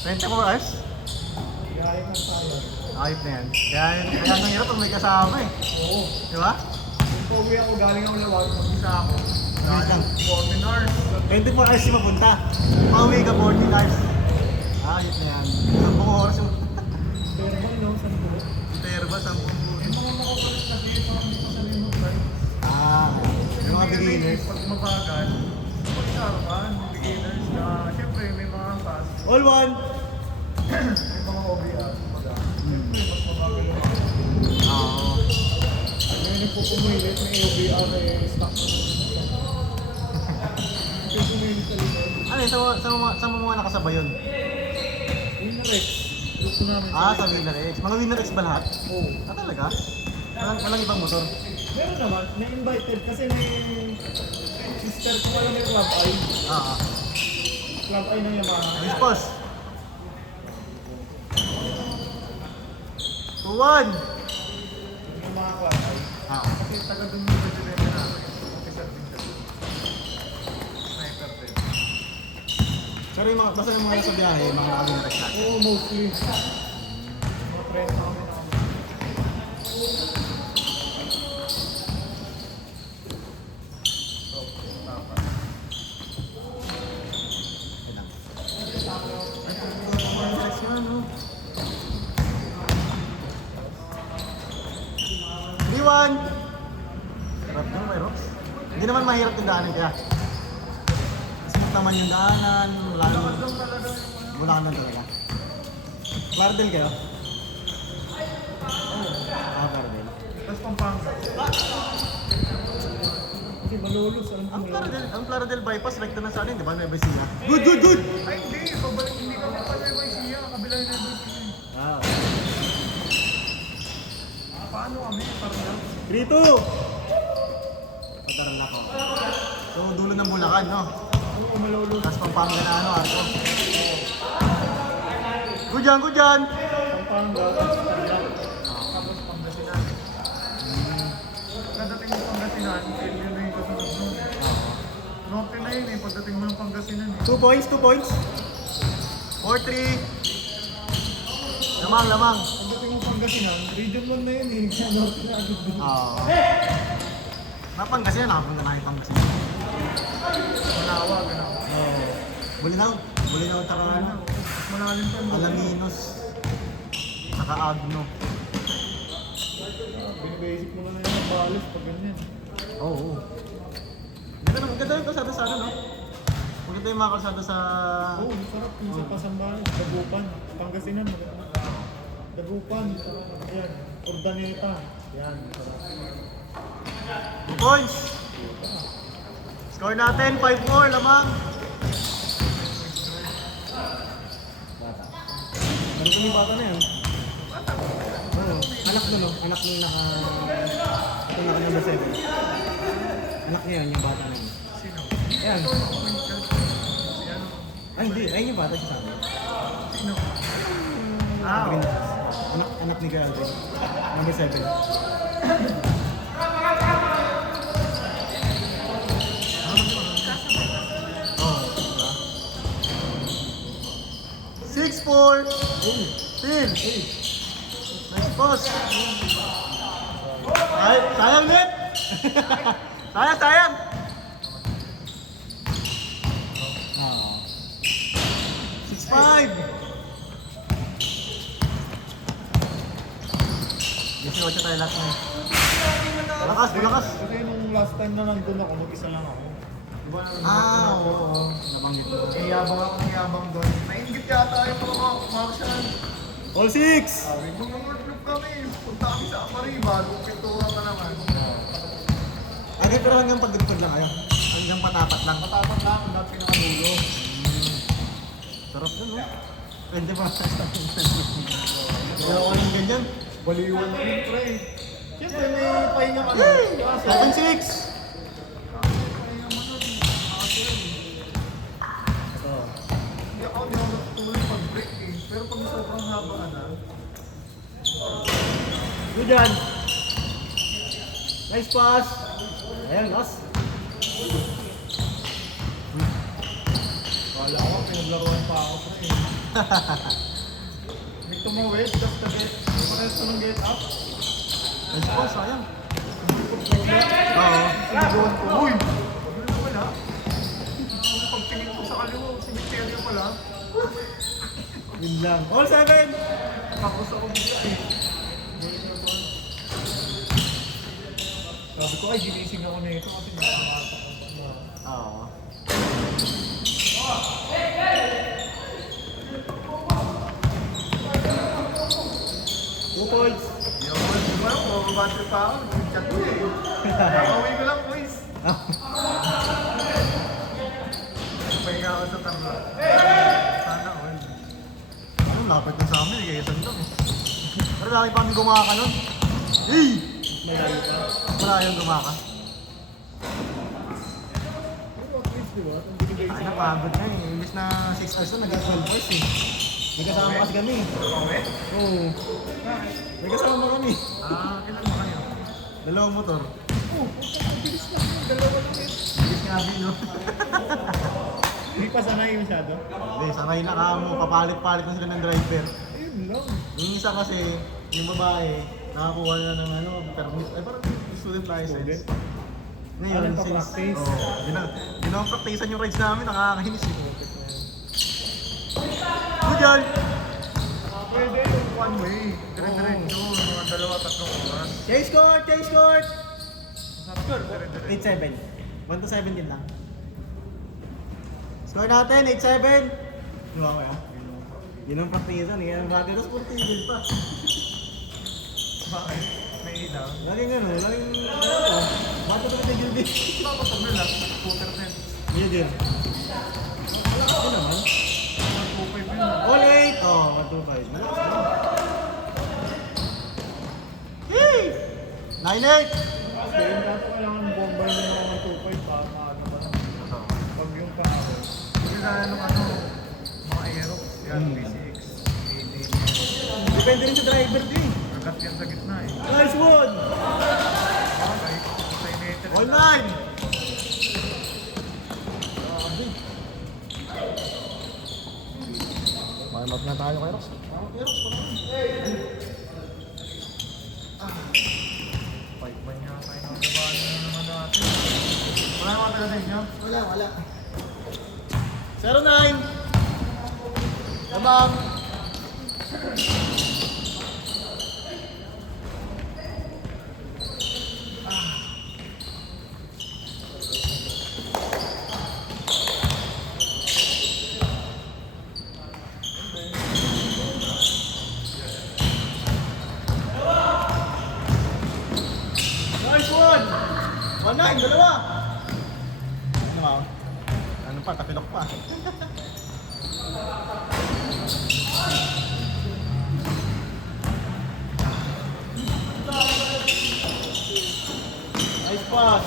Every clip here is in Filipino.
24 hours? Kaya na tayo. Ayop na yan. Kaya ang hirap pag may kasama eh. Oo. Di ba? Kung pauwi ako, galing ako lawag, mag-isa ako. Galing. 14 hours. 24 hours yung mapunta. Pauwi ka 14 hours. Ayop na yan. 10 oras yung... Pero bang no, saan po? Pero ba 10 oras? Yung mga makapalit na kayo, parang hindi pa sabihin mo, right? Yung mga beginners. Pag mabagal, pag-sarapan, beginners na, syempre may mga angkas, All one! may mga OBR, kumbaga. Syempre, mas mabagal yung mga. Oo. Ngayon po pumilit, may OBR, may stock. Kaya pumilit ka rin. Ano yun? Saan mo mga nakasabay yun? Winner X. Gusto namin. Sa Winner X. Mga Winner X ba lahat? Oo. Talaga? Walang ibang motor? Meron naman, na-invited kasi may sister ko pala may Club I. Oo. Club I ng Yamaha. Miss Boss. 2-1! Yung mga Club I. Kasi taga doon yung regiment namin. Officer din siya. Sniper din. Pero yung mga, basta yung mga nasa biyahe, mga nakawinner X natin. Oo, mostly. Mga friends namin na. Iwan! Sarap nyo, may Rox. Hindi naman mahirap yung daanan kaya. Smooth naman yung daanan, wala nang... Wala ka lang talaga. Clardel kayo? Clardel. Tapos Pampanga. Kasi malulus. Ang Clardel bypass, like na sa atin, di ba? May Besilla. Good, good, good! Ay, hindi. Pabalik, hindi kami pa Nueva Ecija. Kabila yung Nueva Ecija. Paano kami? Parang 3-2! Pataral ako. So, dulo ng Bulacan, no? Oo, malulus. Tapos Pampanga na ano, Arco. Good yan, good yan! Pampanga. Tapos Pangasinan. Pagdating mo Pangasinan, yun na yung kasunod nun. Norte na yun eh, pagdating mo ng Pangasinan eh. 2 points, 2 points. 4-3. Lamang, lamang. Pagdating mo Pangasinan, region 1 na yun eh. Sa Norte na agad dun. Oo. Napangasinan, nakapunta na yung Pangasinan. Manawa, gano'n. Oo. Bulinaw. Bulinaw, Tarana. Mas malalim pa mo. Alaminos. Saka Agno. Binibasic mo na yung balis pag ganyan. Oo. Ganda yung kalsada sa ano, no? Maganda yung mga kalsada sa... Oo, sarap yung sa Pasambahan, Dagupan, Pangasinan, maganda. Dagupan, yan, Ordaneta, yan, sarap. 2 points. Score natin, 5-4, lamang. Bata. Ano ko yung bata na yun? Oo. Anak nun, no? Anak nung naka... Ito naka number 7. Anak niya yun, yung bata na yun. Sino? Ayan. Yan. Ay, hindi. Ayun yung bata siya sa amin. Sino? Green House. Anak ni Kuya Alvin. Number 7. Oh, diba? 6-4. Pin. Nice boss. Ay, sayang net. sayang. Ah. 6-5. 18 tayo lahat na. Malakas, malakas. Kasi nung last time na nandun ako, mag-isa lang ako. Diba Oo. Nabanggit mo. yabang ako ng yabang doon. Nainggit yata yung mga Martian. All 6! Sabi ko, mag-group kami. Punta kami sa Amariba, nung pintura ka naman. Pero hanggang pagdugtog lang kayo. Hanggang patapat lang. Matapat lang, ang dami pinakadulo. Sarap yun, no? Pwede ba? Wala ko ng ganyan. Baliwan na rin, pre. Siyempre, may pahinga ka na. Kaso, 7-6! pahinga mo nun. Ito. Hindi ako natutuloy pag-break eh. Pero pag sobrang haba ka na, Good yan! Nice pass! Ayan, last. wala ako, pinaglaruan pa ako, pre. May tumawid, tapos ka-get. Paresto ng get up. Nice po, sayang. Oo. Sinagawan ko. Uy! Ano na wala? Pagtingin ko sa kaliwa, sinisteryo pala. Yun lang. All 7! Tapos ako bigla eh. Sabi ko ay ginising ako na ito kasi nakakata ko. Oo. Two points. Yung mga pumabati pa ako, nag-chat ko eh. Nakauwi ko lang, boys. Pahinga ako sa tangla. Sana all. Ano, lapit na sa amin, kaya sandok eh. Pero laki pa kami gumaka nun. Hey! Malayo pa. Malayong gumaka. Pero at least, di ba? Ang binigay Ay, sa napagod na eh. Imbis na 6 hours na, nag-12 hours eh. May kasama kasi kami. Pauwi? Oo. May kasama kami. Kailan mo kayo? Dalawang motor. Oh, ang bilis lang. Dalawa lang eh. Bilis nga no? Hindi pa sanay masyado. Hindi, sanay na kamo. Papalit-palit na sila ng driver. Ayun lang. Yung isa kasi, yung babae, nakakuha na ng ano, permit. Ay, parang student license. Student? Ngayon, Anong pa-practice? Yun ang practicean yung rides namin, nakakahinis eh. Good yan! Pwede yung one way. Dire-diretso. Mga dalawa, tatlong oras. Chase court! Chase court! Score. Dire-diretso. 8-7. 1 to 7 din lang. Score natin, 8-7. Di ba ko yan? Yun ang practicean eh. Ang bagay ko, sportive pa. Bakit? May ilaw. Laging ano, laging ano, bato na ito yung big. Tapos ano lang, scooter din. Yun din. Yun naman. 125 yun. All 8! Oh, 1-2-5. Malakas na. Hey! 9-8! Kaya yung kaso kailangan bombay na mga 2.5 para maano ba. Pag yung kaso. Kasi na ano, mga aerox, yan, V6, 18. Depende rin sa driver din. Kagat yan sa gitna eh. Nice one! Okay, sa imeter. All 9! Warm-up na tayo kay Rox. Kay Rox, pa naman. Fight ba niya tayo ng labahan na naman natin? Wala naman talaga din niya. Wala. 0-9! Tabang! Nice one! 1-9, dalawa! Ano ba? Ano pa, tapilok pa. Nice pass.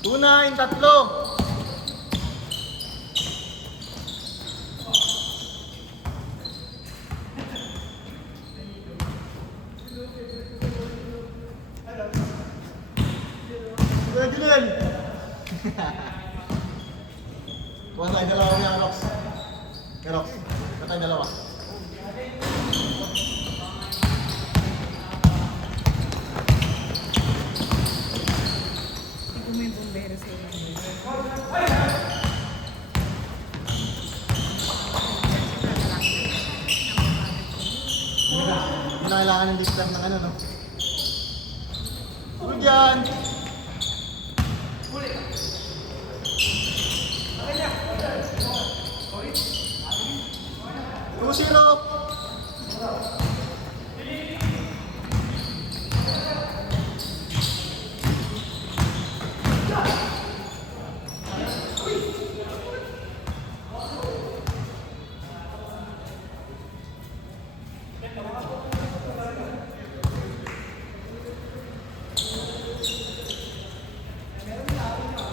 2-9, tatlo. Pwede din. Kuha tayo dalawa niya, Rox. Kay Rox, kuha tayo dalawa. Hindi ko may bombero sa inyo. Hindi na kailangan ng disturb ng ano, no? Tulog yan! Two zero.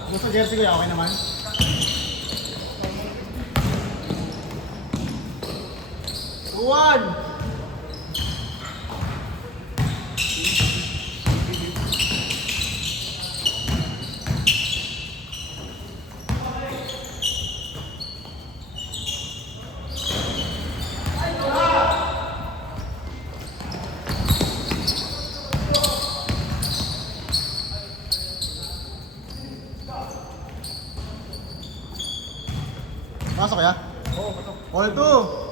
Gusto jersey ko yan, okay naman? One! Oo, patok. All 2.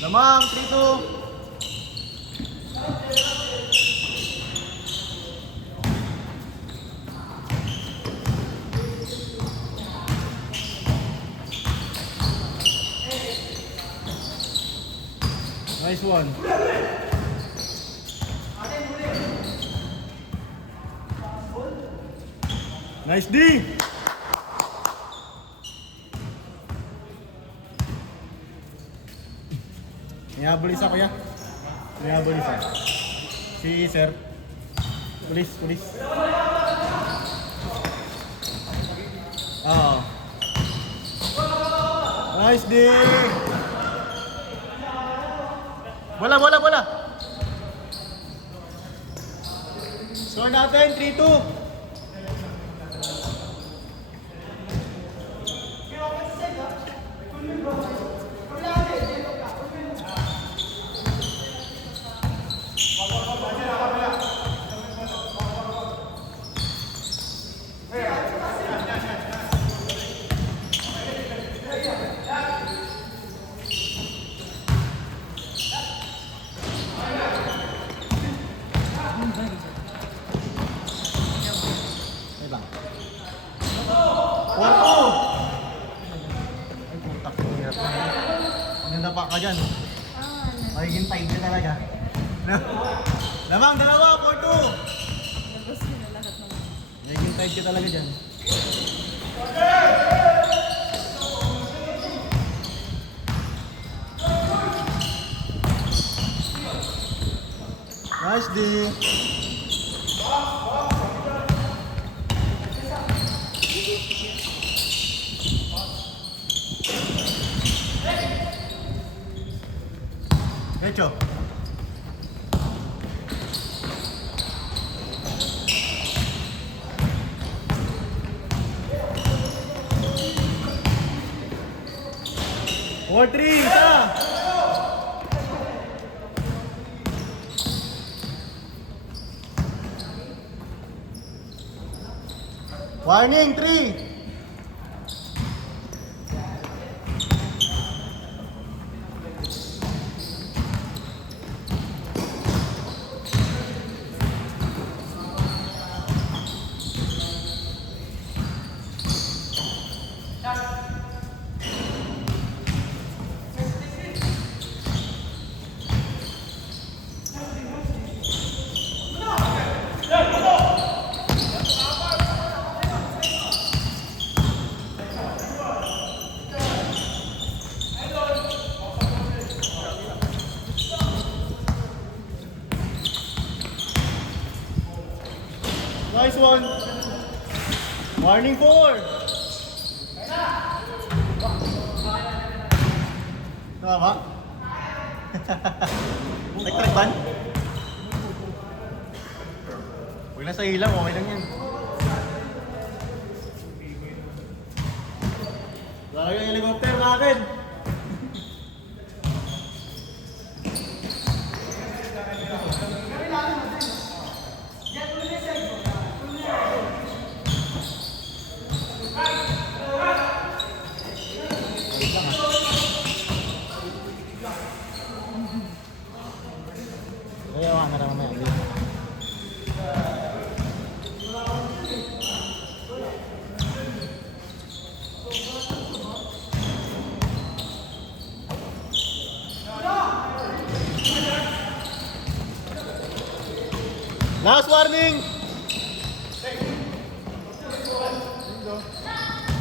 Lamang, 3-2. Nice one. Nice D. Nihabol isa kuya. Nihabol isa. Si sir. Pulis, pulis. Oo. Nice D. Bola, bola, bola. Score natin, 3-2. Wait lang. 4-2. Ay, putak ko. Hirap na. Ganda pa ka dyan. Magiging tight ka talaga. Lamang, dalawa, 4-2. Labas nila lahat ng... Magiging tight ka talaga dyan. Nice D. Hecho. Four, three, isa. Warning, 3. Nice one. Warning 4. Tama. Nag-track ban? Huwag na sa ilaw, okay lang yan. Lagi yung helicopter na akin. Kaya wala na naman yan. Last warning!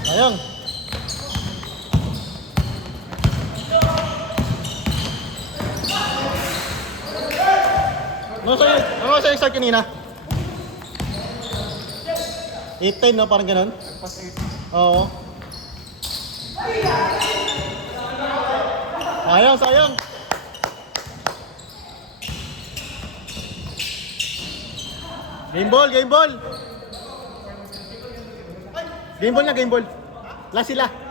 Sayang! Ano sa'yo start kanina? 8-10 no? Parang ganun? Pas 8. Oo. Sayang, sayang! Game ball, game ball. Game ball na, game ball. Last sila.